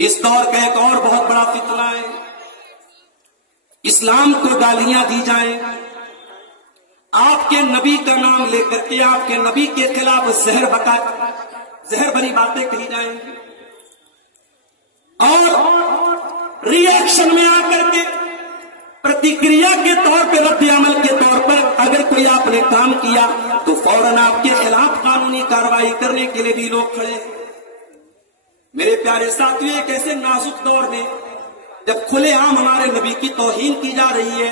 اس دور کا ایک اور بہت بڑا فتنہ ہے، اسلام کو گالیاں دی جائیں، آپ کے نبی کا نام لے کر کے آپ کے نبی کے خلاف زہر بھری باتیں کہی جائیں گی، اور ری ایکشن میں آ کر کے پرتیکریا کے طور پہ، رد عمل کے طور پر اگر کوئی آپ نے کام کیا تو فوراً آپ کے خلاف قانونی کارروائی کرنے کے لیے بھی لوگ کھڑے۔ میرے پیارے ساتھیو، ایک ایسے نازک دور میں جب کھلے عام ہمارے نبی کی توہین کی جا رہی ہے،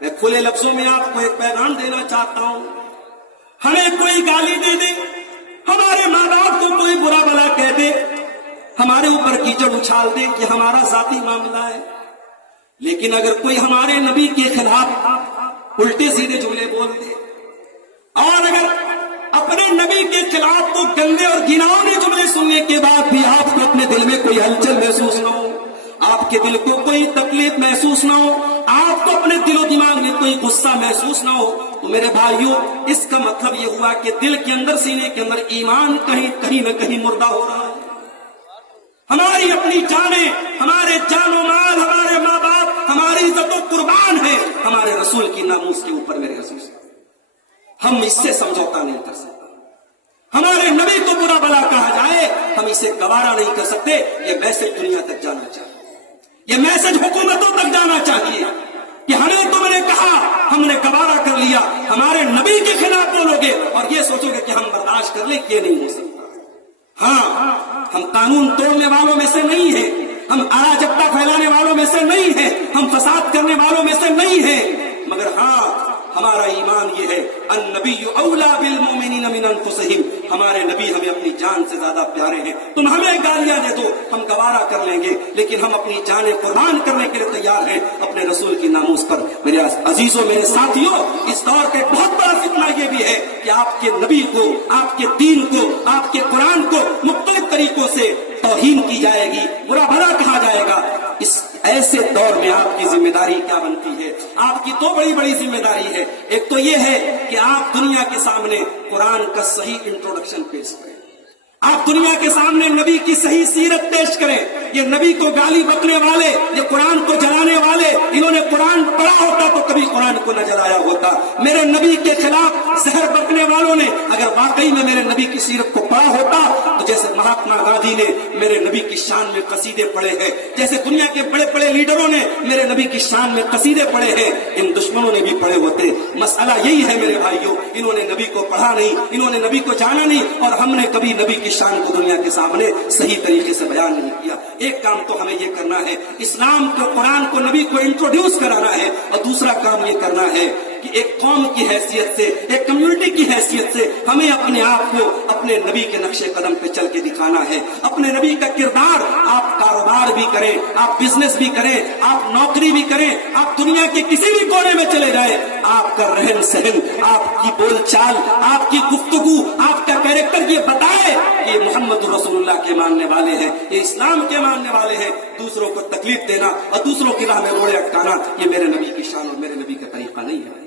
میں کھلے لفظوں میں آپ کو ایک پیغام دینا چاہتا ہوں۔ ہمیں کوئی گالی دے دے، ہمارے ماں باپ کو کوئی برا بلا کہہ دے، ہمارے اوپر کیچڑ اچھال دے، یہ ہمارا ذاتی معاملہ ہے، لیکن اگر کوئی ہمارے نبی کے خلاف الٹے سیدھے جملے بول دے، اور اگر اپنے نبی کے خلاف تو گندے اور گھناؤنے جملے سننے کے بعد بھی آپ کو اپنے دل میں کوئی ہلچل محسوس نہ ہو، آپ کے دل کو کوئی تکلیف محسوس نہ ہو، آپ کو اپنے دل و دماغ میں کوئی غصہ محسوس نہ ہو، تو میرے بھائیوں، اس کا مطلب یہ ہوا کہ دل کے اندر، سینے کے اندر ایمان کہیں نہ کہیں مردہ ہو رہا ہے۔ ہماری اپنی جانیں، ہمارے جان و مال، ہمارے ماں باپ، ہماری عزت و قربان ہے ہمارے رسول کی ناموس کے اوپر۔ میرے رسول سے ہم اس سے سمجھوتا نہیں کر سکتے، ہمارے نبی کو برا بلا کہا جائے ہم اسے گوارا نہیں کر سکتے۔ یہ میسج دنیا تک جانا چاہیے، یہ میسج حکومتوں تک جانا چاہیے کہ ہمیں تم نے کہا، ہم نے گوارا کر لیا، ہمارے نبی کے خلاف بولو گے اور یہ سوچو گے کہ ہم برداشت کر لیں، یہ نہیں ہو سکتا۔ ہاں، ہم قانون توڑنے والوں میں سے نہیں ہیں، ہم اراجکتا پھیلانے والوں میں سے نہیں ہیں، ہم فساد کرنے والوں میں سے نہیں ہیں، مگر ہاں، ہمارا ایمان یہ ہے، النبی اولا بالمؤمنین من انفسہم، ہمارے نبی ہمیں اپنی جان سے زیادہ پیارے ہیں۔ تم ہمیں گالیاں دے دو، ہم گوارا کر لیں گے، لیکن ہم اپنی جانیں قربان کرنے کے لیے تیار ہیں اپنے رسول کی ناموس پر۔ میرے عزیزوں، میرے ساتھیوں، اس دور کا بہت بڑا فتنہ یہ بھی ہے کہ آپ کے نبی کو، آپ کے دین کو، آپ کے قرآن کو مختلف طریقوں سے توہین کی جائے گی، برا بھلا کہا جائے گا۔ اس ایسے دور میں آپ کی ذمہ داری کیا بنتی ہے؟ آپ کی دو بڑی ذمہ داری ہے۔ ایک تو یہ ہے کہ آپ دنیا کے سامنے قرآن کا صحیح انٹروڈکشن پیش کریں، آپ دنیا کے سامنے نبی کی صحیح سیرت پیش کریں۔ یہ نبی کو گالی بکنے والے، یہ قرآن کو جلانے والے، انہوں نے قرآن پڑھا ہوتا تو کبھی قرآن کو نہ جلایا ہوتا۔ میرے نبی کے خلاف زہر بکنے والوں نے اگر واقعی میں میرے نبی کی سیرت کو پڑھا ہوتا تو جیسے مہاتما گاندھی نے میرے نبی کی شان میں قصیدے پڑھے ہیں، جیسے دنیا کے بڑے بڑے لیڈروں نے میرے نبی کی شان میں قصیدے پڑھے ہیں، ان دشمنوں نے بھی پڑھے ہوتے۔ مسئلہ یہی ہے میرے بھائیوں، انہوں نے نبی کو پڑھا نہیں، انہوں نے نبی کو جانا نہیں، اور ہم نے کبھی نبی کی شان کو دنیا کے سامنے صحیح طریقے سے بیان نہیں کیا۔ ایک کام تو ہمیں یہ کرنا ہے، اسلام کو، قرآن کو، نبی کو انٹروڈیوس کرانا ہے، اور دوسرا کام یہ کرنا ہے کہ ایک قوم کی حیثیت سے، ایک کمیونٹی کی حیثیت سے ہمیں اپنے آپ کو اپنے نبی کے نقش قدم پہ چل کے دکھانا ہے۔ اپنے نبی کا کردار، آپ کاروبار بھی کریں، آپ بزنس بھی کریں، آپ نوکری بھی کریں، آپ دنیا کے کسی بھی کونے میں چلے جائیں، آپ کا رہن سہن، آپ کی بول چال، آپ کی گفتگو، آپ کا کیریکٹر یہ بتائے کہ یہ محمد رسول اللہ کے ماننے والے ہیں، یہ اسلام کے ماننے والے ہیں۔ دوسروں کو تکلیف دینا اور دوسروں کی راہ میں روڑے اٹکانا، یہ میرے نبی کی شان اور میرے نبی کا طریقہ نہیں ہے۔